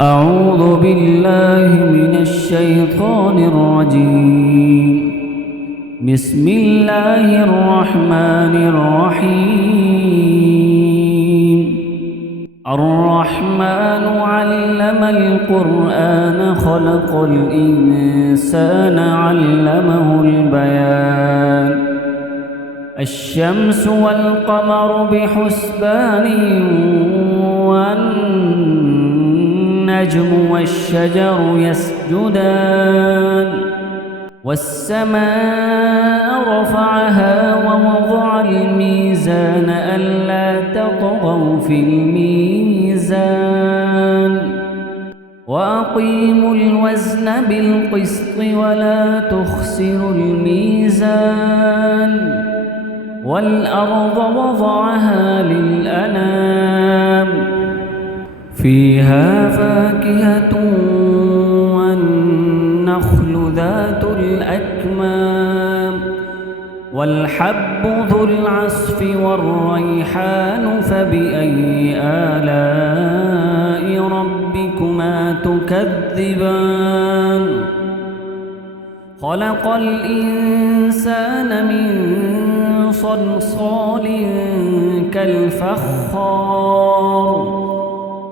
أعوذ بالله من الشيطان الرجيم. بسم الله الرحمن الرحيم. الرحمن علم القرآن خلق الإنسان علمه البيان. الشمس والقمر بحسبان والنجم والشجر يسجدان والسماء رفعها ووضع الميزان ألا تطغوا في الميزان وأقيموا الوزن بالقسط ولا تخسروا الميزان والأرض وضعها للأنام فيها فاكهة والنخل ذات الأكمام والحب ذو العصف والريحان فبأي آلاء ربكما تكذبان خلق الإنسان من صلصال كالفخار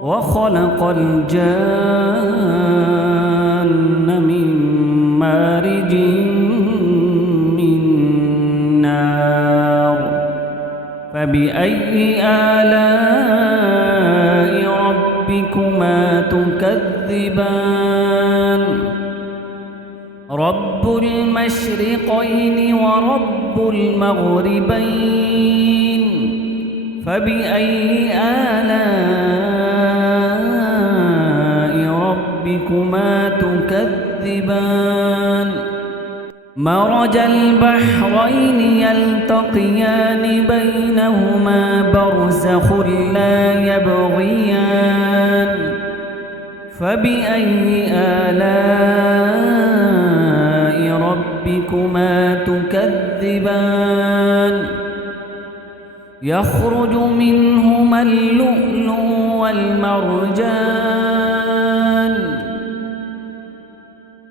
وخلق الجان من مارج من نار فبأي آلاء ربكما تكذبان رب المشرقين ورب المغربين فبأي آلاء ربكما تكذبان مرج البحرين يلتقيان بينهما برزخ لا يبغيان فبأي آلاء ربكما تكذبان يخرج منهما اللؤلؤ والمرجان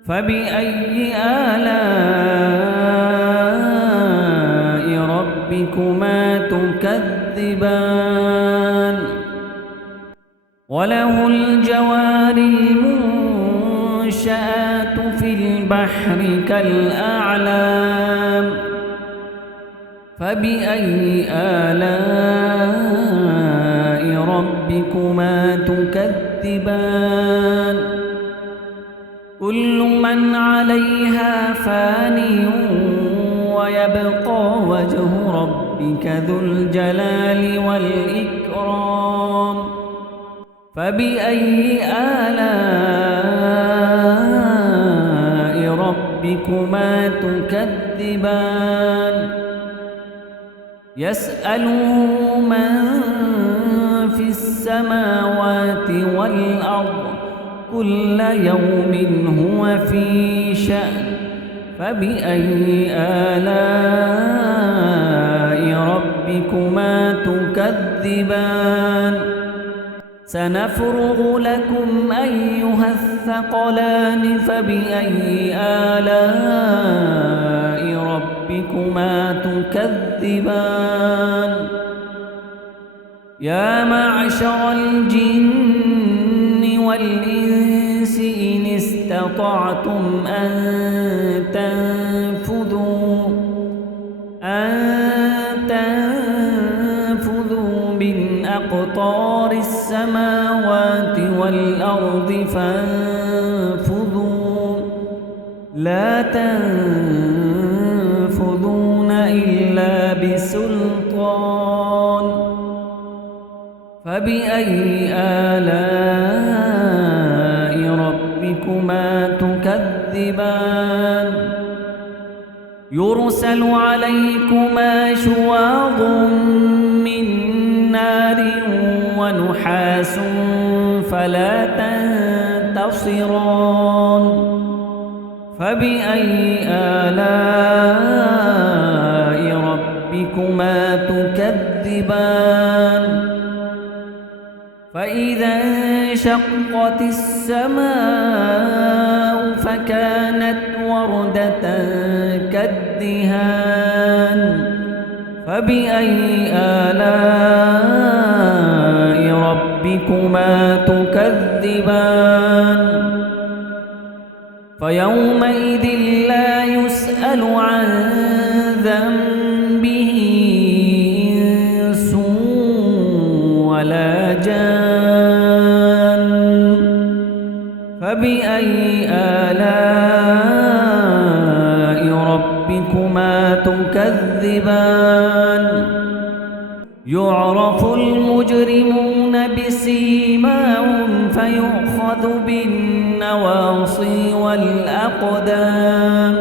فبأي آلاء ربكما تكذبان وله الجوار المنشآت في البحر كالأعلام فبأي آلاء ربكما تكذبان كل من عليها فان ويبقى وجه ربك ذو الجلال والإكرام فبأي آلاء ربكما تكذبان يسأله من في السماوات والأرض كل يوم هو في شأن فبأي آلاء ربكما تكذبان سنفرغ لكم أيها الثقلان فبأي آلاء ربكما تكذبان يا معشر الجن والإنس إن استطعتم أن تنفذوا من أقطار السماوات والأرض فانفذوا لا تنفذون إلا بسلطان فبأي آلاء ربكما تكذبان يرسل عليكما شواظ من نار ونحاس فلا تنتصران فبأي آلاء ربكما تكذبان فإذا انشقت السماء فكانت وردة كالدهان فبأي آلاء ربكما تكذبان فيومئذ لا يسأل عن ذنبه إنس ولا جان فبأي آلاء ربكما تكذبان يعرف المجرمون بسيماهم فيؤخذ بالنواصي والأقدام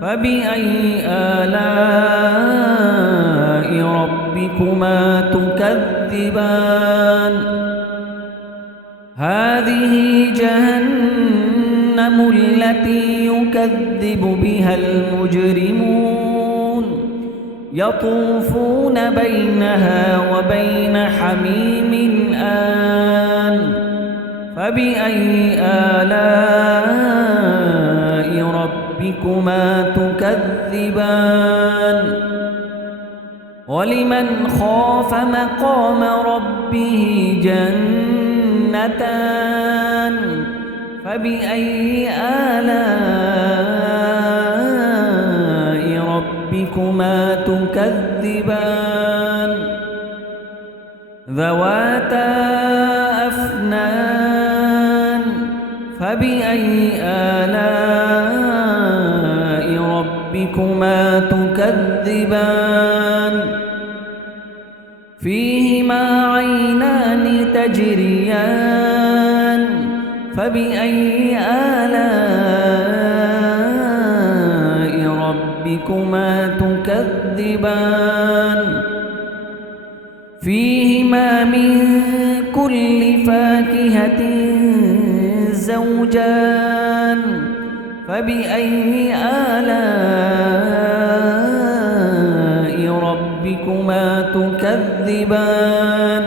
فبأي آلاء ربكما تكذبان هذه جهنم التي يكذب بها المجرمون يطوفون بينها وبين حميم آن فبأي آلاء ربكما تكذبان ولمن خاف مقام ربه جنتان فبأي آلاء ربكما تكذبان ذواتا أفنان فبأي آلاء ربكما تكذبان فيهما عينان تجريان فبأي آلاء ربكما تكذبان فيهما من كل فاكهة زوجان فبأي آلاء ربكما تكذبان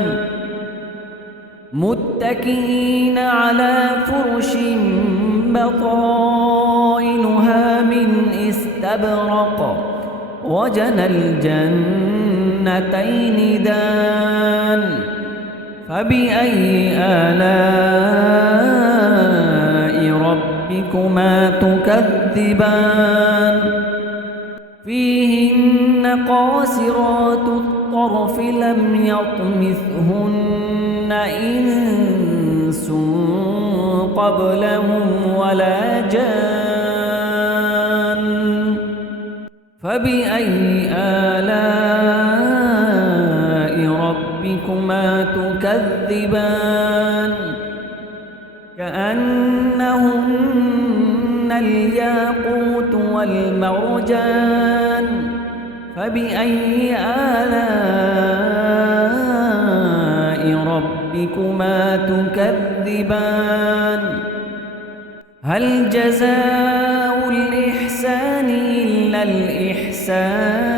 متكئين على فرش بطائنها من استبرق وجنى الجنتين دان فبأي آلاء ربكما تكذبان فيهن قاصرات الطرف لم يطمثهن إنس قبلهم ولا جان فبأي آلاء ربكما تكذبان كأنهن الياقوت والمرجان فبأي آلاء ربكما تكذبان هل جزاء الإحسان إلا الإحسان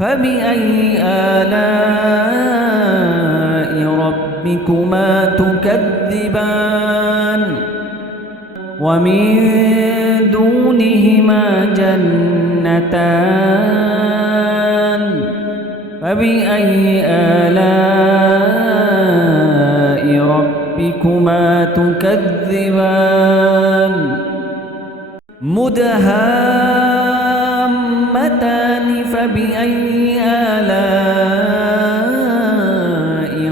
فبأي آلاء ربكما تكذبان ومن دونهما جنتان فبأي آلاء ربكما تكذبان مدهامتان فبأي آلاء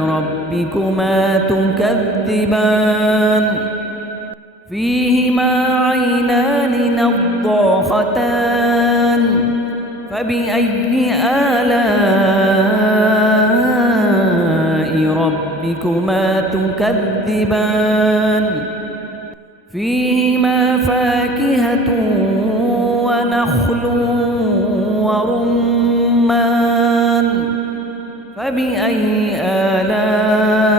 ربكما تكذبان فيهما عينان نضاختان فبأي آلاء ربكما تكذبان فيهما فاكهة ونخل ورمان فبأي آلاء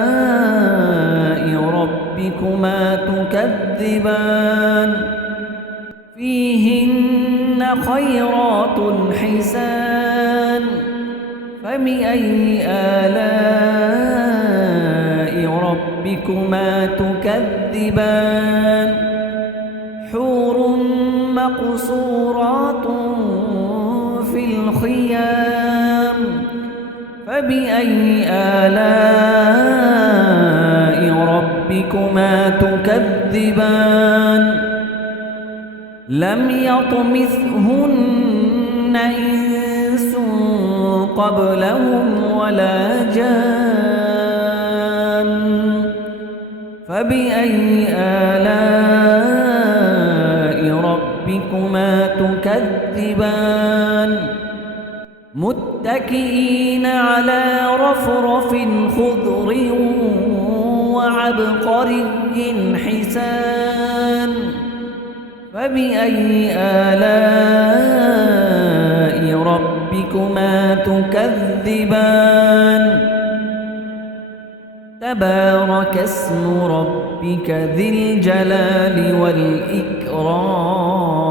ربكما تكذبان فيهن خيرات حسان فبأي آلاء ربكما تكذبان حور مقصورات في الخيام فبأي آلاء ربكما تكذبان لم يطمثهن إنس قبلهم ولا جان فبأي آلاء ربكما تكذبان متكئين على رفرف خضر وعبقري حسان فبأي آلاء ربكما تكذبان تبارك اسم ربك ذي الجلال والإكرام